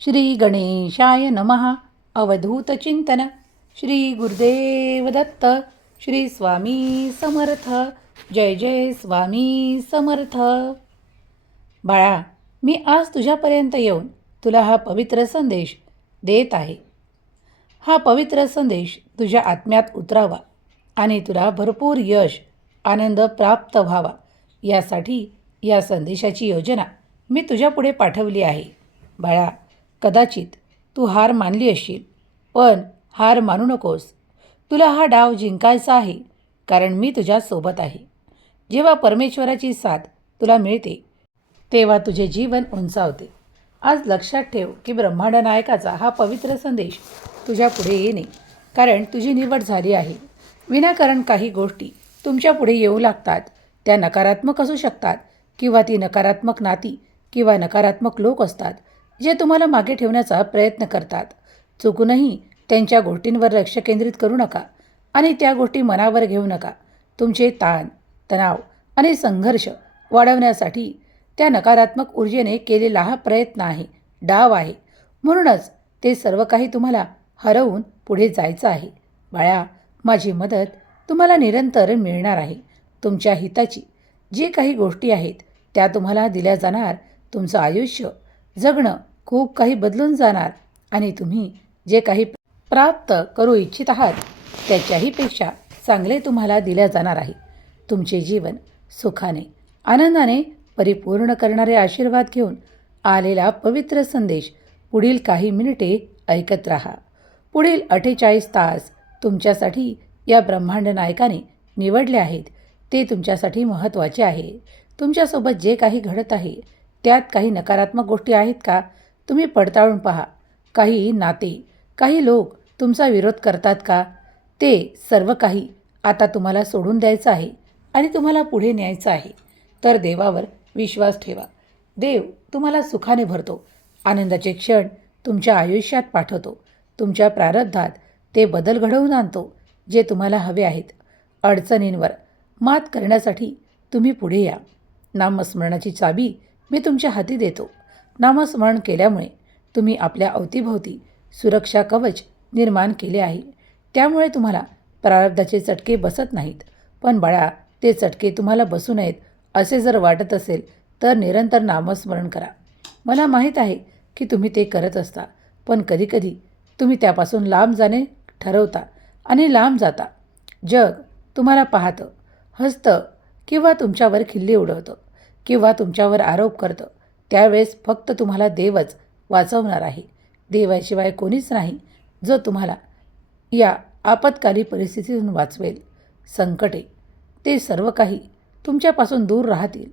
श्री गणेशाय नमः. अवधूत चिंतन. श्री गुरुदेव दत्त. श्री स्वामी समर्थ. जय जय स्वामी समर्थ. बाळा, मी आज तुझ्यापर्यंत येऊन तुला हा पवित्र संदेश देत आहे. हा पवित्र संदेश तुझ्या आत्म्यात उतरावा आणि तुला भरपूर यश आनंद प्राप्त व्हावा यासाठी या संदेशाची योजना मी तुझ्यापुढे पाठवली आहे. बाळा, कदाचित तू हार मानली असशील, पण हार मानू नकोस. तुला हा डाव जिंकायचा आहे, कारण मी तुझ्यासोबत आहे. जेव्हा परमेश्वराची साथ तुला मिळते तेव्हा तुझे जीवन उंचावते. आज लक्षात ठेव की ब्रह्मांड नायकाचा हा पवित्र संदेश तुझ्या पुढे येणे कारण तुझी निवड झाली आहे. विनाकारण काही गोष्टी तुमच्या पुढे येऊ लागतात. त्या नकारात्मक असू शकतात किंवा ती नकारात्मक नाती किंवा नकारात्मक लोक असतात जे तुम्हाला मागे ठेवण्याचा प्रयत्न करतात. चुकूनही त्यांच्या गोष्टींवर लक्ष केंद्रित करू नका आणि त्या गोष्टी मनावर घेऊ नका. तुमचे ताण, तणाव आणि संघर्ष वाढवण्यासाठी त्या नकारात्मक ऊर्जेने केलेला हा प्रयत्न आहे, डाव आहे. म्हणूनच ते सर्व काही तुम्हाला हरवून पुढे जायचं आहे. बाळा, माझी मदत तुम्हाला निरंतर मिळणार आहे. तुमच्या हिताची जे काही गोष्टी आहेत त्या तुम्हाला दिल्या जाणार. तुमचं आयुष्य जगणं खूप काही बदलून जाणार आणि तुम्ही जे काही प्राप्त करू इच्छित आहात त्याच्याही पेक्षा चांगले तुम्हाला दिल्या जाणार आहे. तुमचे जीवन सुखाने, आनंदाने परिपूर्ण करणारे आशीर्वाद घेऊन आलेला पवित्र संदेश पुढील काही मिनिटे ऐकत राहा. पुढील 48 तास तुमच्यासाठी या ब्रह्मांड नायकाने निवडले आहेत. ते तुमच्यासाठी महत्त्वाचे आहे. तुमच्यासोबत जे काही घडत आहे त्यात काही नकारात्मक गोष्टी आहेत का? तुम्ही पडताळून पहा. काही नाते, काही लोक तुमचा विरोध करतात का? ते सर्व काही आता तुम्हाला सोडून द्यायचं आहे आणि तुम्हाला पुढे न्यायचं आहे. तर देवावर विश्वास ठेवा. देव तुम्हाला सुखाने भरतो. आनंदाचे क्षण तुमच्या आयुष्यात पाठवतो. तुमच्या प्रारब्धात ते बदल घडवून आणतो जे तुम्हाला हवे आहेत. अडचणींवर मात करण्यासाठी तुम्ही पुढे या. नामस्मरणाची चाबी मी तुमच्या हाती देतो. नामस्मरण केल्यामुळे तुम्ही आपल्या अवतीभोवती सुरक्षा कवच निर्माण केले आहे. त्यामुळे तुम्हाला प्रारब्धाचे चटके बसत नाहीत. पण बाळा, ते चटके तुम्हाला बसू नयेत असे जर वाटत असेल तर निरंतर नामस्मरण करा. मला माहीत आहे की तुम्ही ते करत असता, पण कधीकधी तुम्ही त्यापासून लांब जाणे ठरवता आणि लांब जाता. जग तुम्हाला पाहतं, हसतं किंवा तुमच्यावर खिल्ली उडवतं किंवा तुमच्यावर आरोप करतं. त्यावेळेस फक्त तुम्हाला देवच वाचवणार आहे. देवाशिवाय कोणीच नाही जो तुम्हाला या आपत्काली परिस्थितीतून वाचवेल. संकटे, ते सर्व काही तुमच्यापासून दूर राहतील.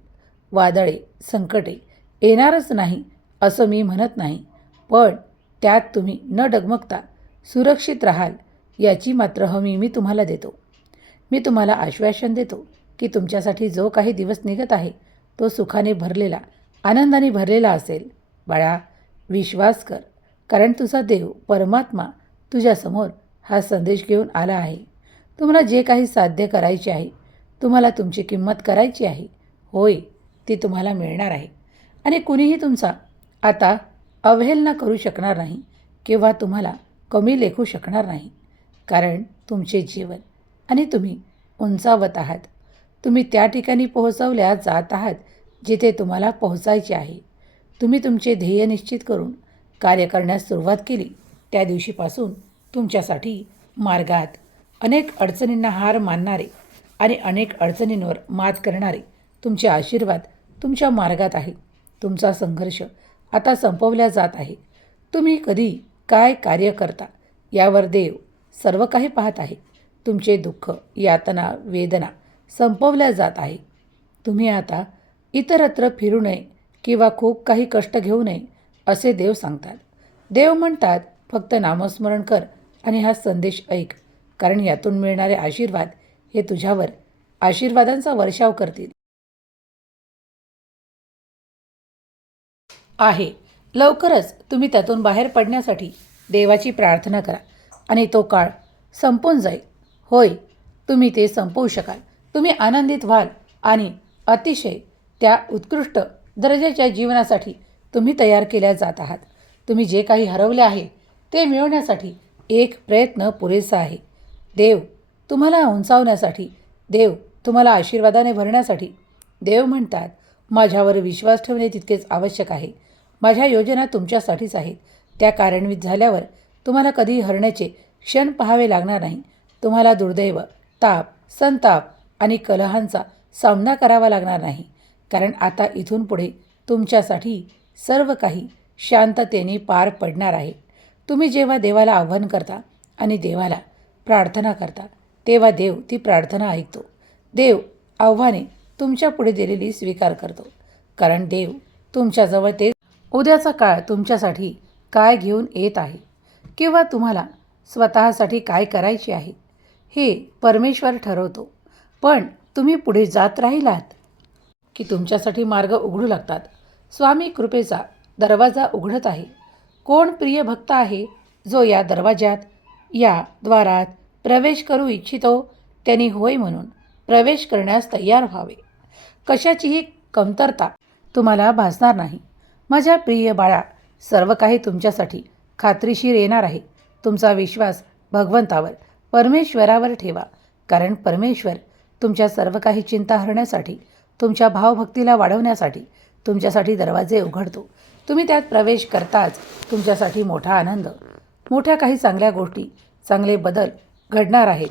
वादळे, संकटे येणारच नाही असं मी म्हणत नाही, पण त्यात तुम्ही न डगमगता सुरक्षित राहाल याची मात्र हमी मी तुम्हाला देतो. मी तुम्हाला आश्वासन देतो की तुमच्यासाठी जो काही दिवस निघत आहे तो सुखाने भरलेला, आनंदाने भरलेला असेल. बाळा, विश्वास कर, कारण तुझा देव परमात्मा तुझ्यासमोर हा संदेश घेऊन आला आहे. तुम्हाला जे काही साध्य करायचे आहे, तुम्हाला तुमची किंमत करायची आहे, होय, ती तुम्हाला मिळणार आहे. आणि कुणीही तुमचा आता अवहेलना करू शकणार नाही किंवा तुम्हाला कमी लेखू शकणार नाही, कारण तुमचे जीवन आणि तुम्ही उंचावत आहात. तुम्ही त्या ठिकाणी पोहोचवल्या जात आहात जिथे तुम्हाला पोहोचायचे आहे. तुम्ही तुमचे ध्येय निश्चित करून कार्य करण्यास सुरुवात केली त्या दिवशीपासून तुमच्यासाठी मार्गात अनेक अडचणींना हार मानणारे आणि अनेक अडचणींवर मात करणारे तुमचे आशीर्वाद तुमच्या मार्गात आहे. तुमचा संघर्ष आता संपवला जात आहे. तुम्ही कधी काय कार्य करता यावर देव सर्व काही पाहत आहे. तुमचे दुःख, यातना, वेदना संपवल्या जात आहे. तुम्ही आता इतरत्र फिरू नये किंवा खूप काही कष्ट घेऊ नये असे देव सांगतात. देव म्हणतात, फक्त नामस्मरण कर आणि हा संदेश ऐक, कारण यातून मिळणारे आशीर्वाद हे तुझ्यावर आशीर्वादांचा वर्षाव करतील. आहे. लवकरच तुम्ही त्यातून बाहेर पडण्यासाठी देवाची प्रार्थना करा आणि तो काळ संपून जाईल. होय, तुम्ही ते संपवू शकाल. तुम्ही आनंदित व्हाल आणि अतिशय त्या उत्कृष्ट दर्जाच्या जीवनासाठी तुम्ही तयार केल्या जात आहात. तुम्ही जे काही हरवले आहे ते मिळवण्यासाठी एक प्रयत्न पुरेसा आहे. देव तुम्हाला उंचावण्यासाठी, देव तुम्हाला आशीर्वादाने भरण्यासाठी. देव म्हणतात, माझ्यावर विश्वास ठेवणे तितकेच आवश्यक आहे. माझ्या योजना तुमच्यासाठीच आहेत. त्या कार्यान्वित झाल्यावर तुम्हाला कधीही हरण्याचे क्षण पाहावे लागणार नाही. तुम्हाला दुर्दैव, ताप, संताप आणि कलहांचा सामना करावा लागणार नाही. कारण आता इथून पुढे तुमच्यासाठी सर्व काही शांततेने पार पडणार आहे. तुम्ही जेव्हा देवाला आव्हान करता आणि देवाला प्रार्थना करता, तेव्हा देव ती प्रार्थना ऐकतो. देव आव्हाने तुमच्या पुढे दिलेली स्वीकार करतो. कारण देव तुमच्याजवळ ते उद्याचा काळ तुमच्यासाठी काय घेऊन येत आहे किंवा तुम्हाला स्वतःसाठी काय करायचे आहे हे परमेश्वर ठरवतो. पण तुम्ही पुढे जात राहिलात की तुमच्यासाठी मार्ग उघडू लागतात. स्वामी कृपेचा दरवाजा उघडत आहे. कोण प्रिय भक्त आहे जो या दरवाज्यात, या द्वारात प्रवेश करू इच्छितो, त्यांनी होय म्हणून प्रवेश करण्यास तयार व्हावे. कशाचीही कमतरता तुम्हाला भासणार नाही. माझ्या प्रिय बाळा, सर्व काही तुमच्यासाठी खात्रीशीर येणार आहे. तुमचा विश्वास भगवंतावर, परमेश्वरावर ठेवा. कारण परमेश्वर तुमच्या सर्व काही चिंता हरण्यासाठी, तुमच्या भावभक्तीला वाढवण्यासाठी तुमच्यासाठी दरवाजे उघडतो. तुम्ही त्यात प्रवेश करताच तुमच्यासाठी मोठा आनंद, मोठ्या काही चांगल्या गोष्टी, चांगले बदल घडणार आहेत.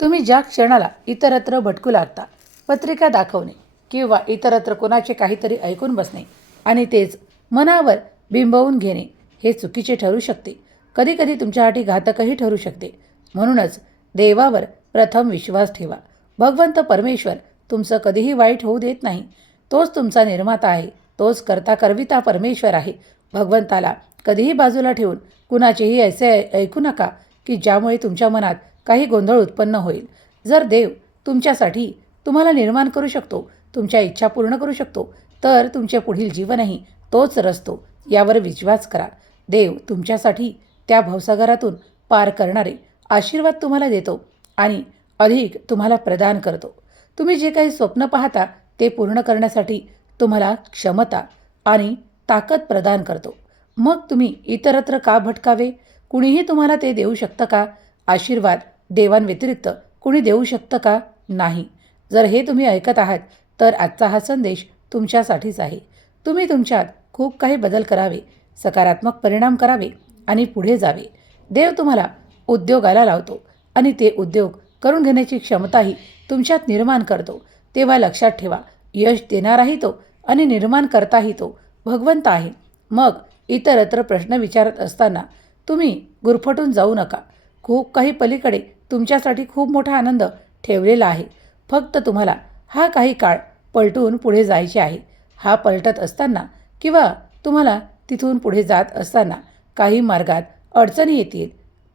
तुम्ही ज्या क्षणाला इतरत्र भटकू लागता, पत्रिका दाखवणे किंवा इतरत्र कोणाचे काहीतरी ऐकून बसणे आणि तेच मनावर बिंबवून घेणे हे चुकीचे ठरू शकते. कधीकधी तुमच्यासाठी घातकही ठरू शकते. म्हणूनच देवावर प्रथम विश्वास ठेवा. भगवंत परमेश्वर तुमचं कधीही वाईट होऊ देत नाही. तोच तुमचा निर्माता आहे. तोच करता करविता परमेश्वर आहे. भगवंताला कधीही बाजूला ठेवून कुणाचेही असे ऐकू नका की ज्यामुळे तुमच्या मनात काही गोंधळ उत्पन्न होईल. जर देव तुमच्यासाठी तुम्हाला निर्माण करू शकतो, तुमच्या इच्छा पूर्ण करू शकतो, तर तुमचे पुढील जीवनही तोच रचतो. यावर विश्वास करा. देव तुमच्यासाठी त्या भवसागरातून पार करणारे आशीर्वाद तुम्हाला देतो आणि अधिक तुम्हाला प्रदान करतो. तुम्ही जे काही स्वप्न पाहता ते पूर्ण करण्यासाठी तुम्हाला क्षमता आणि ताकद प्रदान करतो. मग तुम्ही इतरत्र का भटकावे? कुणीही तुम्हाला ते देऊ शकतं का? आशीर्वाद देवांव्यतिरिक्त कुणी देऊ शकतं का? नाही. जर हे तुम्ही ऐकत आहात तर आजचा हा संदेश तुमच्यासाठीच आहे. तुम्ही तुमच्यात खूप काही बदल करावे, सकारात्मक परिणाम करावे आणि पुढे जावे. देव तुम्हाला उद्योगाला लावतो आणि ते उद्योग करून घेण्याची क्षमताही तुमच्यात निर्माण करतो. तेव्हा लक्षात ठेवा, यश देणाराही तो आणि निर्माण करताही तो भगवंत आहे. मग इतरत्र प्रश्न विचारत असताना तुम्ही गुरफटून जाऊ नका. खूप काही पलीकडे तुमच्यासाठी खूप मोठा आनंद ठेवलेला आहे. फक्त तुम्हाला हा काही काळ पलटून पुढे जायचे आहे. हा पलटत असताना किंवा तुम्हाला तिथून पुढे जात असताना काही मार्गात अडचणी येतील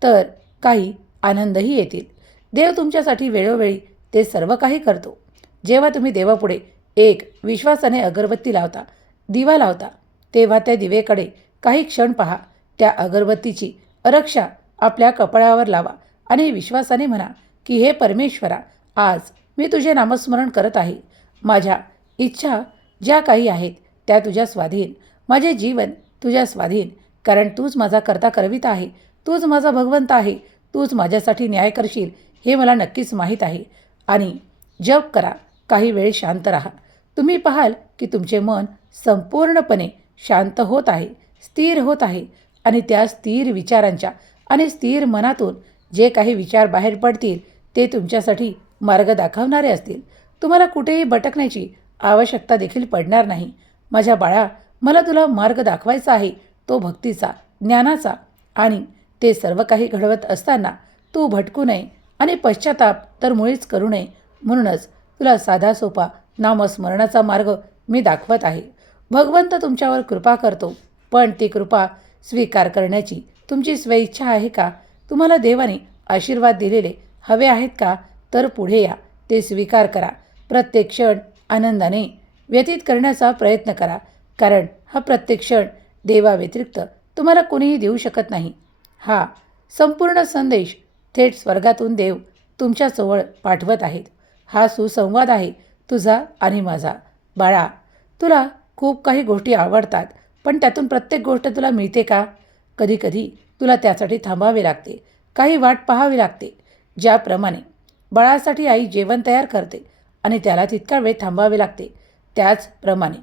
तर काही आनंदही येतील. देव तुमच्यासाठी वेळोवेळी ते सर्व काही करतो. जेव्हा तुम्ही देवापुढे एक विश्वासाने अगरबत्ती लावता, दिवा लावता, तेव्हा त्या दिवेकडे काही क्षण पहा. त्या अगरबत्तीची रक्षा आपल्या कपाळावर लावा आणि विश्वासाने म्हणा की हे परमेश्वरा, आज मी तुझे नामस्मरण करत आहे. माझ्या इच्छा ज्या काही आहेत त्या तुझ्या स्वाधीन, माझे जीवन तुझ्या स्वाधीन. कारण तूच माझा करता करविता आहे, तूच माझा भगवंत आहे, तूच माझ्यासाठी न्याय करशील हे मला नक्कीच माहीत आहे. आणि जप करा, काही वेळ शांत राहा. तुम्ही पाहाल की तुमचे मन संपूर्णपणे शांत होत आहे, स्थिर होत आहे आणि त्या स्थिर विचारांच्या आणि स्थिर मनातून जे काही विचार बाहेर पडतील ते तुमच्यासाठी मार्ग दाखवणारे असतील. तुम्हाला कुठेही भटकण्याची आवश्यकता देखील पडणार नाही. माझ्या बाळा, मला तुला मार्ग दाखवायचा आहे, तो भक्तीचा, ज्ञानाचा. आणि ते सर्व काही घडवत असताना तू भटकू नये आणि पश्चाताप तर मुळीच करू नये. म्हणूनच तुला साधा सोपा नामस्मरणाचा मार्ग मी दाखवत आहे. भगवंत तुमच्यावर कृपा करतो, पण ती कृपा स्वीकार करण्याची तुमची स्वेच्छा आहे का? तुम्हाला देवाने आशीर्वाद दिलेले हवे आहेत का? तर पुढे या, ते स्वीकार करा. प्रत्येक क्षण आनंदाने व्यतीत करण्याचा प्रयत्न करा. कारण हा प्रत्येक क्षण देवाव्यतिरिक्त तुम्हाला कोणीही देऊ शकत नाही. हा संपूर्ण संदेश थेट स्वर्गातून देव तुमच्याजवळ पाठवत आहेत. हा सुसंवाद आहे तुझा आणि माझा. बाळा, तुला खूप काही गोष्टी आवडतात, पण त्यातून प्रत्येक गोष्ट तुला मिळते का? कधीकधी तुला त्यासाठी थांबावे लागते, काही वाट पाहावी लागते. ज्याप्रमाणे बाळासाठी आई जेवण तयार करते आणि त्याला तितका वेळ थांबावे लागते, त्याचप्रमाणे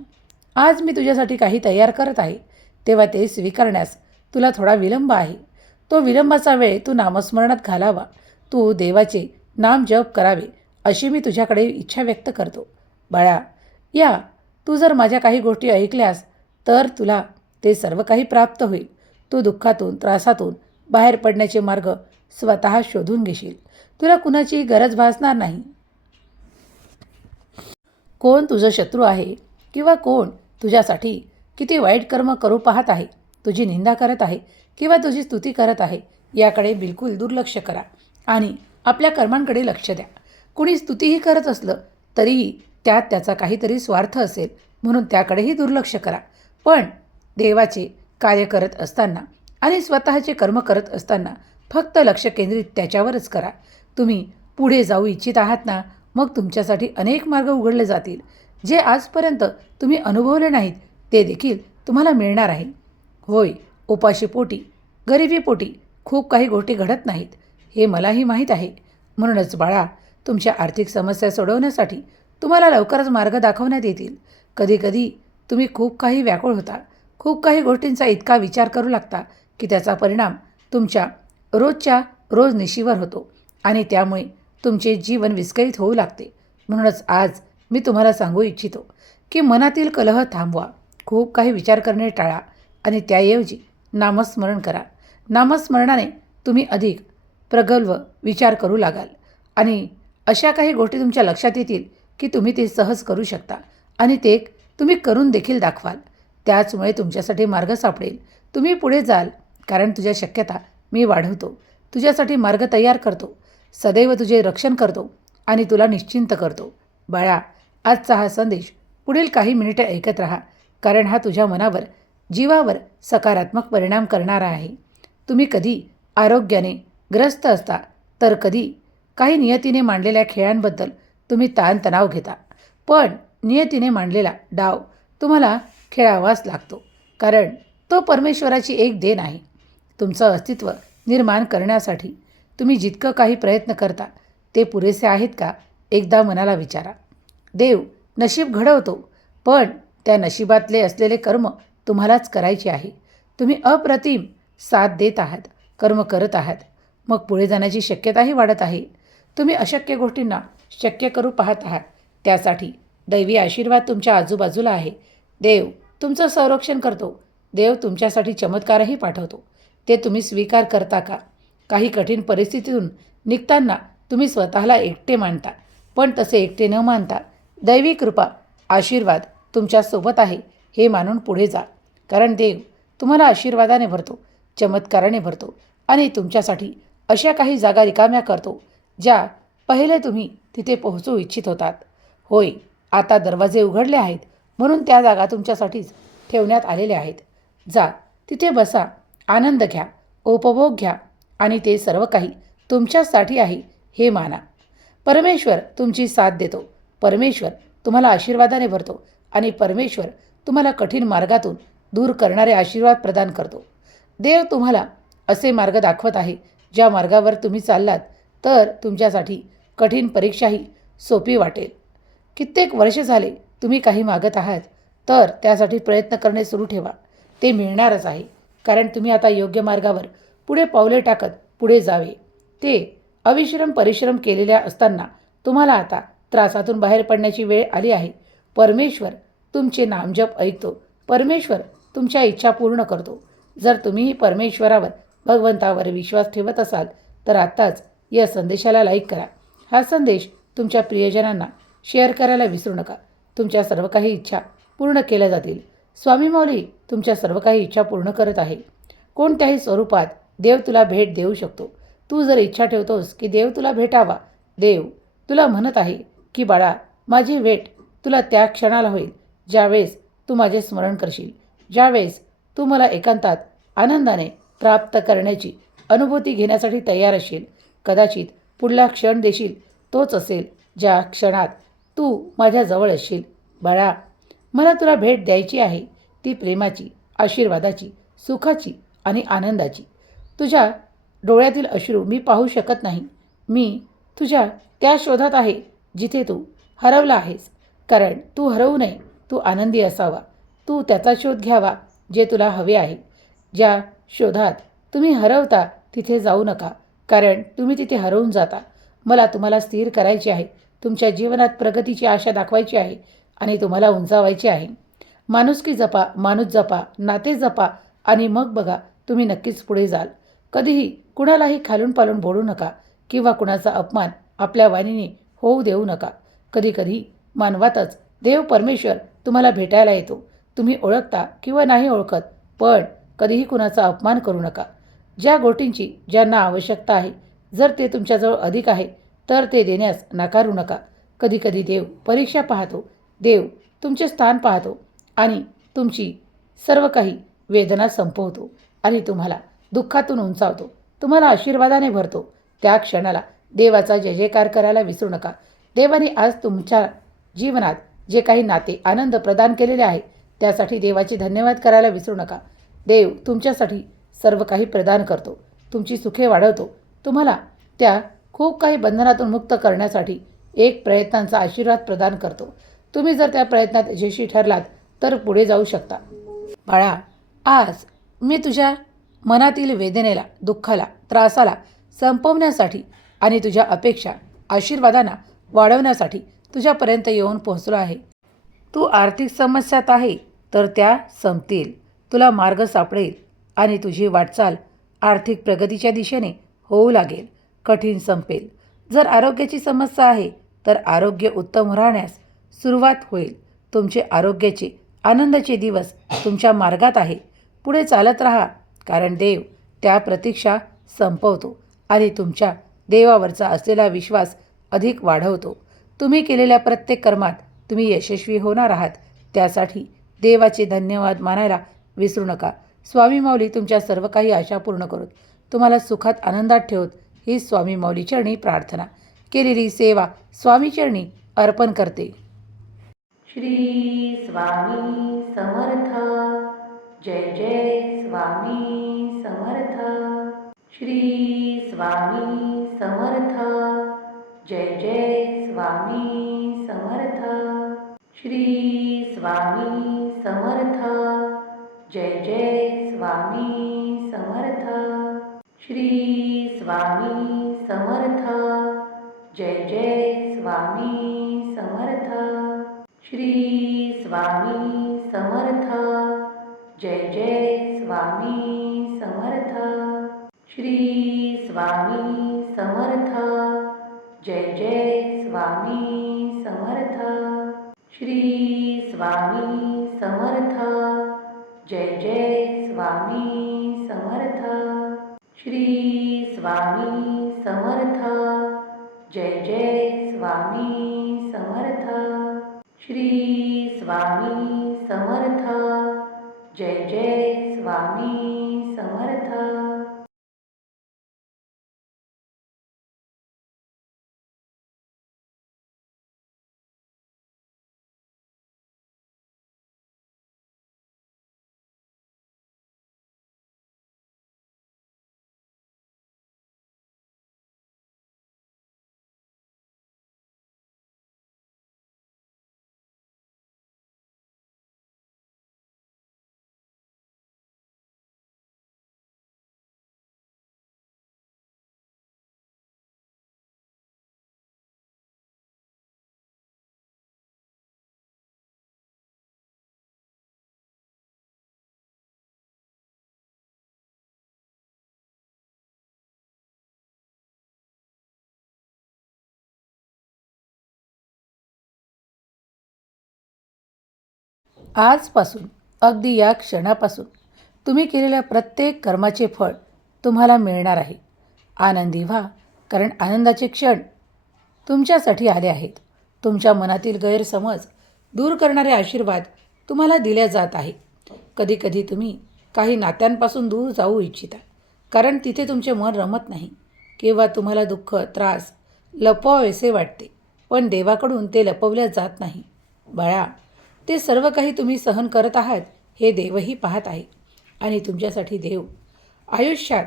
आज मी तुझ्यासाठी काही तयार करत आहे, तेव्हा ते स्वीकारण्यास तुला थोडा विलंब आहे. तो विलंबाचा वेळ तू नामस्मरणात घालावा, तू देवाचे नाम जप करावे, अशी मी तुझ्याकडे इच्छा व्यक्त करतो. बाळा, तू जर माझ्या काही गोष्टी ऐकल्यास तर तुला ते सर्व काही प्राप्त होईल. तू दुःखातून, त्रासातून बाहेर पडण्याचे मार्ग स्वतः शोधून घेशील. तुला कुणाची गरज भासणार नाही. कोण तुझं शत्रू आहे किंवा कोण तुझ्यासाठी किती वाईट कर्म करू पाहत आहे, तुझी निंदा करत आहे किंवा तुझी स्तुती करत आहे, याकडे बिलकुल दुर्लक्ष करा आणि आपल्या कर्मांकडे लक्ष द्या. कुणी स्तुतीही करत असलं तरीही त्यात त्याचा काहीतरी स्वार्थ असेल, म्हणून त्याकडेही दुर्लक्ष करा. पण देवाचे कार्य करत असताना आणि स्वतःचे कर्म करत असताना फक्त लक्ष केंद्रित त्याच्यावरच करा. तुम्ही पुढे जाऊ इच्छित आहात ना, मग तुमच्यासाठी अनेक मार्ग उघडले जातील. जे आजपर्यंत तुम्ही अनुभवले नाहीत ते देखील तुम्हाला मिळणार आहे. होय, उपाशीपोटी, गरिबीपोटी खूप काही गोष्टी घडत नाहीत, हे मलाही माहीत आहे. म्हणूनच बाळा, तुमच्या आर्थिक समस्या सोडवण्यासाठी तुम्हाला लवकरच मार्ग दाखवण्यात येतील. कधीकधी तुम्ही खूप काही व्याकुळ होता, खूप काही गोष्टींचा इतका विचार करू लागता की त्याचा परिणाम तुमच्या रोजच्या रोजनिशीवर होतो आणि त्यामुळे तुमचे जीवन विस्कळीत होऊ लागते. म्हणूनच आज मी तुम्हाला सांगू इच्छितो की मनातील कलह थांबवा, खूप काही विचार करणे टाळा आणि त्याऐवजी नामस्मरण करा. नामस्मरणाने तुम्ही अधिक प्रगल्भ विचार करू लागाल आणि अशा काही गोष्टी तुमच्या लक्षात येतील की तुम्ही ते सहज करू शकता आणि ते तुम्ही करून देखील दाखवाल. त्याचमुळे तुमच्यासाठी मार्ग सापडेल. तुम्ही पुढे जाल, कारण तुझ्या शक्यता मी वाढवतो, तुझ्यासाठी मार्ग तयार करतो, सदैव तुझे रक्षण करतो आणि तुला निश्चिंत करतो. बाळा, आजचा हा संदेश पुढील काही मिनिटे ऐकत राहा, कारण हा तुझ्या मनावर, जीवावर सकारात्मक परिणाम करणारा आहे. तुम्ही कधी आरोग्याने ग्रस्त असता तर कधी काही नियतीने मांडलेल्या खेळांबद्दल तुम्ही ताणतणाव घेता, पण नियतीने मांडलेला डाव तुम्हाला खेळावाच लागतो, कारण तो परमेश्वराची एक देण आहे. तुमचं अस्तित्व निर्माण करण्यासाठी तुम्ही जितकं काही प्रयत्न करता ते पुरेसे आहेत का, एकदा मनाला विचारा. देव नशीब घडवतो, पण त्या नशिबातले असलेले कर्म तुम्हालाच करायचे आहे. तुम्ही अप्रतिम साथ देत आहात, कर्म करत आहात, मग पुढे जाण्याची शक्यताही वाढत आहे. तुम्ही अशक्य गोष्टींना शक्य करू पाहत आहात, त्यासाठी दैवी आशीर्वाद तुमच्या आजूबाजूला आहे. देव तुमचं संरक्षण करतो. देव तुमच्यासाठी चमत्कारही पाठवतो. ते तुम्ही स्वीकार करता का? काही कठीण परिस्थितीतून निघताना तुम्ही स्वतःला एकटे मानता, पण तसे एकटे न मानता दैवी कृपा, आशीर्वाद तुमच्यासोबत आहे हे मानून पुढे जा, कारण देव तुम्हाला आशीर्वादाने भरतो, चमत्काराने भरतो आणि तुमच्यासाठी अशा काही जागा रिकाम्या करतो ज्या पहिले तुम्ही तिथे पोहोचू इच्छित होतात. होय, आता दरवाजे उघडले आहेत, म्हणून त्या जागा तुमच्यासाठीच ठेवण्यात आलेल्या आहेत. जा, तिथे बसा, आनंद घ्या, उपभोग घ्या आणि ते सर्व काही तुमच्यासाठी आहे हे माना. परमेश्वर तुमची साथ देतो, परमेश्वर तुम्हाला आशीर्वादाने भरतो आणि परमेश्वर तुम्हाला कठीण मार्गातून दूर करणारे आशीर्वाद प्रदान करतो. देव तुम्हाला असे मार्ग दाखवत आहे ज्या मार्गावर तुम्ही चाललात तर तुमच्यासाठी कठीण परीक्षाही सोपी वाटेल. कित्येक वर्ष झाले तुम्ही काही मागत आहात तर त्यासाठी प्रयत्न करणे सुरू ठेवा. ते मिळणारच आहे, कारण तुम्ही आता योग्य मार्गावर पुढे पावले टाकत पुढे जावे. ते अविश्राम परिश्रम केलेल्या असताना तुम्हाला आता त्रासातून बाहेर पडण्याची वेळ आली आहे. परमेश्वर तुमचे नामजप ऐकतो, परमेश्वर तुमच्या इच्छा पूर्ण करतो. जर तुम्हीही परमेश्वरावर, भगवंतावर विश्वास ठेवत असाल तर आत्ताच या संदेशाला लाईक करा. हा संदेश तुमच्या प्रियजनांना शेअर करायला विसरू नका. तुमच्या सर्व काही इच्छा पूर्ण केल्या जातील. स्वामी माऊली तुमच्या सर्व काही इच्छा पूर्ण करत आहे. कोणत्याही स्वरूपात देव तुला भेट देऊ शकतो. तू जर इच्छा ठेवतोस की देव तुला भेटावा, देव तुला म्हणत आहे की बाळा, माझी भेट तुला त्या क्षणाला होईल ज्यावेळेस तू माझे स्मरण करशील, ज्यावेळेस तू मला एकांतात आनंदाने प्राप्त करण्याची अनुभूती घेण्यासाठी तयार असशील. कदाचित पुढला क्षण देशील तोच असेल ज्या क्षणात तू माझ्याजवळ असशील. बाळा, मला तुला भेट द्यायची आहे, ती प्रेमाची, आशीर्वादाची, सुखाची आणि आनंदाची. तुझ्या डोळ्यातील अश्रू मी पाहू शकत नाही. मी तुझ्या त्या शोधात आहे जिथे तू हरवला आहेस. कारण तू हरवू नये, तू आनंदी असावा. तू त्याचा शोध घ्यावा जे तुला हवे आहे. ज्या शोधात तुम्ही हरवता तिथे जाऊ नका, कारण तुम्ही तिथे हरवून जाता. मला तुम्हाला स्थिर करायचे आहे. तुमच्या जीवनात प्रगतीची आशा दाखवायची आहे आणि तुम्हाला उंचावायचे आहे. माणुसकी जपा, माणूस जपा, नाते जपा आणि मग बघा तुम्ही नक्कीच पुढे जाल. कधीही कुणालाही खालून पालून बोलू नका किंवा कुणाचा अपमान आपल्या वाणीने होऊ देऊ नका. कधीकधी मानवातच देव परमेश्वर तुम्हाला भेटायला येतो. तुम्ही ओळखता किंवा नाही ओळखत, पण कधीही कुणाचा अपमान करू नका. ज्या गोष्टींची ज्यांना आवश्यकता आहे, जर ते तुमच्याजवळ अधिक आहे तर ते देण्यास नाकारू नका. कधीकधी देव परीक्षा पाहतो. देव तुमचे स्थान पाहतो आणि तुमची सर्व काही वेदना संपवतो आणि तुम्हाला दुःखातून उंचावतो, तुम्हाला आशीर्वादाने भरतो. त्या क्षणाला देवाचा जय जयकार करायला विसरू नका. देवाने आज तुमच्या जीवनात जे काही नाते आनंद प्रदान केलेले आहे त्यासाठी देवाचे धन्यवाद करायला विसरू नका. देव तुमच्यासाठी सर्व काही प्रदान करतो, तुमची सुखे वाढवतो. तुम्हाला त्या खूप काही बंधनातून मुक्त करण्यासाठी एक प्रयत्नांचा आशीर्वाद प्रदान करतो. तुम्ही जर त्या प्रयत्नात यशस्वी ठरलात तर पुढे जाऊ शकता. बाळा, आज मी तुझ्या मनातील वेदनेला, दुःखाला, त्रासाला संपवण्यासाठी आणि तुझ्या अपेक्षा आशीर्वादांना वाढवण्यासाठी तुझ्यापर्यंत येऊन पोहोचलो आहे. तू आर्थिक समस्यात आहे तर त्या संपतील. तुला मार्ग सापडेल आणि तुझी वाटचाल आर्थिक प्रगतीच्या दिशेने होऊ लागेल. कठीण संपेल. जर आरोग्याची समस्या आहे तर आरोग्य उत्तम राहण्यास सुरुवात होईल. तुमचे आरोग्याचे आनंदाचे दिवस तुमच्या मार्गात आहे. पुढे चालत राहा, कारण देव त्या प्रतीक्षा संपवतो आणि तुमच्या देवावरचा असलेला विश्वास अधिक वाढवतो. तुम्ही केलेल्या प्रत्येक कर्मात तुम्ही यशस्वी होणार आहात. त्यासाठी देवाचे धन्यवाद मानायला विसरू नका. स्वामी माऊली तुमच्या सर्व काही आशा पूर्ण करोत. तुम्हाला सुखात आनंदात ठेवत ही स्वामी माऊली चरणी प्रार्थना. केलेली सेवा स्वामी चरणी अर्पण करते. श्री स्वामी समर्थ. जय जय स्वामी समर्थ. श्री स्वामी समर्थ. जय जय स्वामी समर्थ. श्री स्वामी समर्थ. जय जय स्वामी समर्थ. श्री स्वामी समर्थ. जय जय स्वामी समर्थ. श्री स्वामी समर्थ. जय जय स्वामी समर्थ. श्री स्वामी समर्थ. जय जय स्वामी समर्थ. श्री स्वामी समर्थ. जय जय स्वामी समर्थ. श्री स्वामी समर्थ. जय जय स्वामी समर्थ. श्री स्वामी समर्थ. जय जय स्वामी समर्थ. आजपासून अगदी या क्षणापासून तुम्ही केलेल्या प्रत्येक कर्माचे फळ तुम्हाला मिळणार आहे. आनंदी व्हा, कारण आनंदाचे क्षण तुमच्यासाठी आले आहेत. तुमच्या मनातील गैरसमज दूर करणारे आशीर्वाद तुम्हाला दिले जात आहे. कधीकधी तुम्ही काही नात्यांपासून दूर जाऊ इच्छिता, कारण तिथे तुमचे मन रमत नाही किंवा तुम्हाला दुःख, त्रास लपवावेसे वाटते, पण देवाकडून ते लपवले जात नाही. बाळा, ते सर्व काही तुम्ही सहन करत आहात हे देवही पाहत आहे आणि तुमच्यासाठी देव आयुष्यात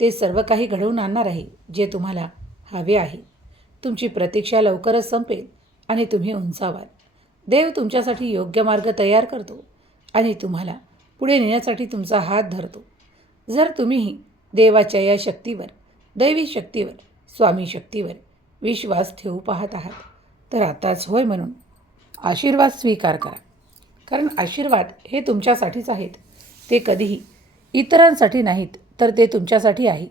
ते सर्व काही घडवून आणणार आहे जे तुम्हाला हवे आहे. तुमची प्रतीक्षा लवकरच संपेल आणि तुम्ही उंचावाल. देव तुमच्यासाठी योग्य मार्ग तयार करतो आणि तुम्हाला पुढे नेण्यासाठी तुमचा हात धरतो. जर तुम्हीही देवाच्या या शक्तीवर, दैवी शक्तीवर, स्वामी शक्तीवर विश्वास ठेवू पाहत आहात तर आताच होय म्हणून आशीर्वाद स्वीकार करा. कारण आशीर्वाद हे तुमच्यासाठीच आहेत. ते कधीही इतरांसाठी नाहीत तर ते तुमच्यासाठी आहे.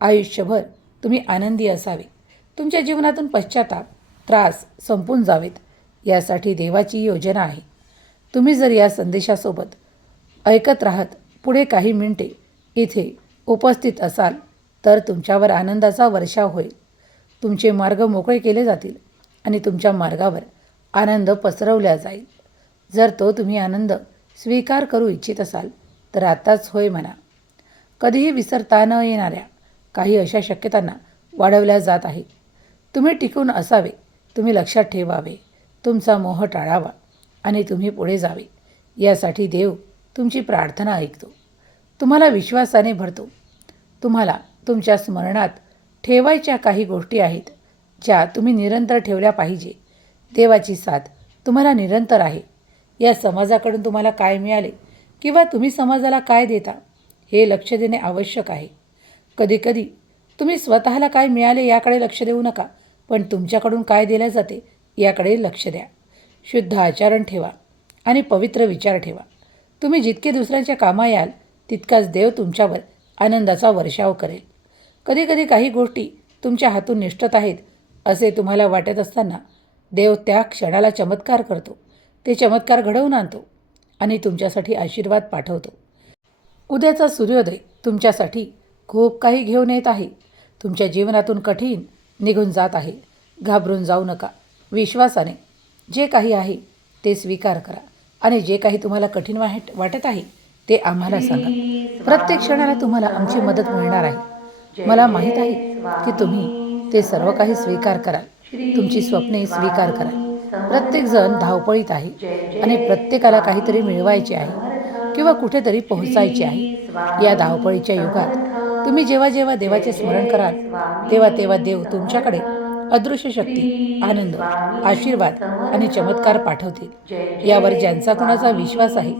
आयुष्यभर तुम्ही आनंदी असावे, तुमच्या जीवनातून पश्चाताप, त्रास संपून जावेत यासाठी देवाची योजना आहे. तुम्ही जर या संदेशासोबत ऐकत राहत पुढे काही मिनिटे इथे उपस्थित असाल तर तुमच्यावर आनंदाचा वर्षाव होईल. तुमचे मार्ग मोकळे केले जातील आणि तुमच्या मार्गावर आनंद पसरवला जाईल. जर तो तुम्ही आनंद स्वीकार करू इच्छित असाल तर आताच होय म्हणा. कधीही विसरता न येणाऱ्या काही अशा शक्यतांना वाढवल्या जात आहे. तुम्ही टिकून असावे, तुम्ही लक्षात ठेवावे, तुमचा मोह टाळावा आणि तुम्ही पुढे जावे यासाठी देव तुमची प्रार्थना ऐकतो, तुम्हाला विश्वासाने भरतो. तुम्हाला तुमच्या स्मरणात ठेवायच्या काही गोष्टी आहेत ज्या तुम्ही निरंतर ठेवल्या पाहिजे. देवाची साथ तुम्हाला निरंतर आहे. या समाजाकडून तुम्हाला काय मिळाले किंवा तुम्ही समाजाला काय देता हे लक्ष देणे आवश्यक आहे. कधीकधी तुम्ही स्वतःला काय मिळाले याकडे लक्ष देऊ नका, पण तुमच्याकडून काय दिले जाते याकडे लक्ष द्या. शुद्ध आचरण ठेवा आणि पवित्र विचार ठेवा. तुम्ही जितके दुसऱ्यांच्या कामा याल तितकाच देव तुमच्यावर आनंदाचा वर्षाव करेल. कधीकधी काही गोष्टी तुमच्या हातून निष्ठत आहेत असे तुम्हाला वाटत असताना देव त्या क्षणाला चमत्कार करतो. ते चमत्कार घडवून आणतो आणि तुमच्यासाठी आशीर्वाद पाठवतो. उद्याचा सूर्योदय तुमच्यासाठी खूप काही घेऊन येत आहे. तुमच्या जीवनातून कठीण निघून जात आहे. घाबरून जाऊ नका. विश्वासाने जे काही आहे ते स्वीकार करा आणि जे काही तुम्हाला कठीण वाटत आहे ते आम्हाला सांगा. प्रत्येक क्षणाला तुम्हाला आमची मदत मिळणार आहे. मला माहीत आहे की तुम्ही ते सर्व काही स्वीकार कराल. तुमची स्वप्ने स्वीकार कराल. प्रत्येकजण धावपळीत आहे आणि प्रत्येकाला काहीतरी मिळवायचे आहे किंवा कुठेतरी पोहोचायचे आहे. या धावपळीच्या युगात तुम्ही जेव्हा जेव्हा देवाचे स्मरण कराल तेव्हा तेव्हा देव तुमच्याकडे अदृश्य शक्ती, आनंद, आशीर्वाद आणि चमत्कार पाठवतील. यावर ज्यांचा कुणाचा विश्वास आहे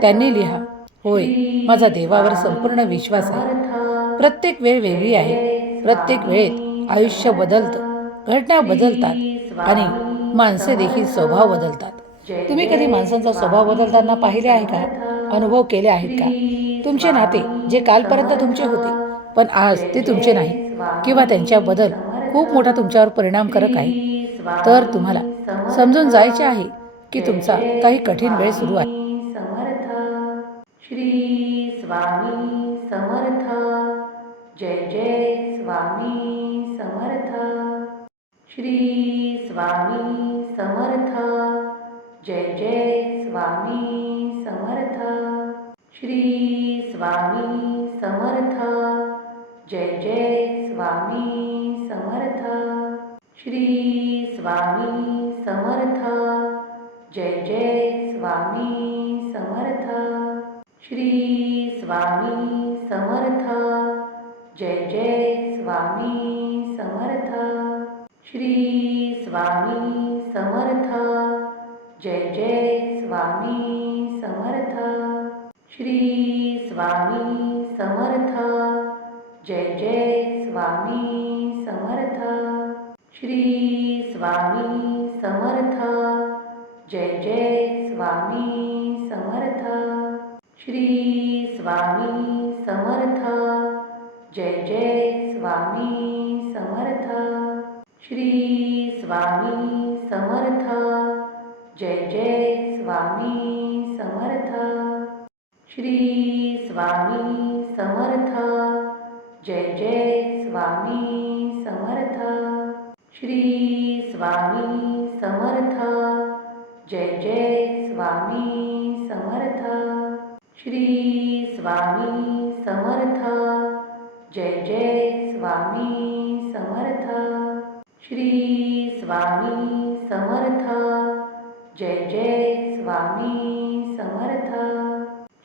त्यांनी लिहा, होय माझा देवावर संपूर्ण विश्वास आहे. प्रत्येक वेळ वेगळी आहे. प्रत्येक वेळेत आयुष्य बदलतं, घटना बदलतात आणि माणसे देखील स्वभाव बदलतात. तुम्ही कधी माणसांचा स्वभाव बदलताना पाहिले आहे का? अनुभव केले आहेत का? तुमचे नाते जे कालपर्यंत तुमचे होते पण आज ते तुमचे नाही किंवा त्यांच्या बदल खूप मोठा तुमच्यावर परिणामकारक आहे, तर तुम्हाला समजून जायचे आहे की तुमचा काही कठीण वेळ सुरू आहे. श्री स्वामी समर्थ. जय जय स्वामी समर्थ. श्री स्वामी समर्थ. जय जय स्वामी समर्थ. श्री स्वामी समर्थ. जय जय स्वामी समर्थ. श्री स्वामी समर्थ. जय जय स्वामी समर्थ. श्री स्वामी समर्थ. जय जय स्वामी समर्थ. श्री स्वामी समर्थ. जय जय स्वामी समर्थ. श्री स्वामी समर्थ. जय जय स्वामी समर्थ. श्री स्वामी समर्थ. जय जय स्वामी समर्थ. श्री स्वामी समर्थ. जय जय स्वामी समर्थ. श्री स्वामी समर्थ. जय जय स्वामी समर्थ. श्री स्वामी समर्थ. जय जय स्वामी समर्थ. श्री स्वामी समर्थ. जय जय स्वामी समर्थ. श्री स्वामी समर्थ. जय जय स्वामी समर्थ. श्री स्वामी समर्थ. जय जय स्वामी समर्थ.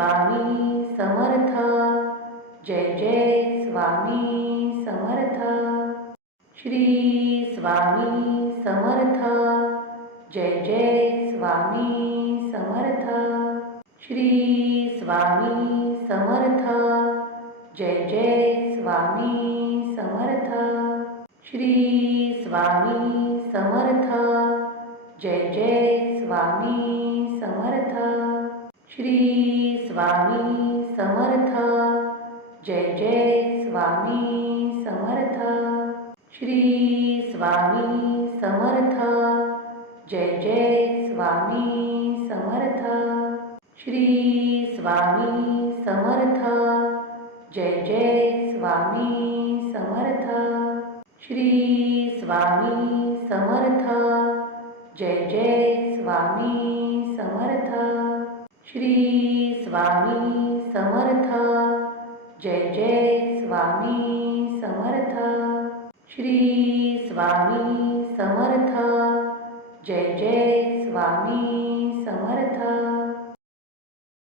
स्वामी समर्थ. जय जय स्वामी समर्थ. श्री स्वामी समर्थ. जय जय स्वामी समर्थ. श्री स्वामी समर्थ. जय जय स्वामी समर्थ. श्री स्वामी समर्थ. जय जय स्वामी समर्थ. श्री स्वामी समर्थ. जय जय स्वामी समर्थ. श्री स्वामी समर्थ. जय जय स्वामी समर्थ. श्री स्वामी समर्थ. जय जय स्वामी समर्थ. श्री स्वामी समर्थ. जय जय स्वामी समर्थ. श्री स्वामी समर्थ. जय जय स्वामी समर्थ. श्री स्वामी समर्थ. जय जय स्वामी समर्थ.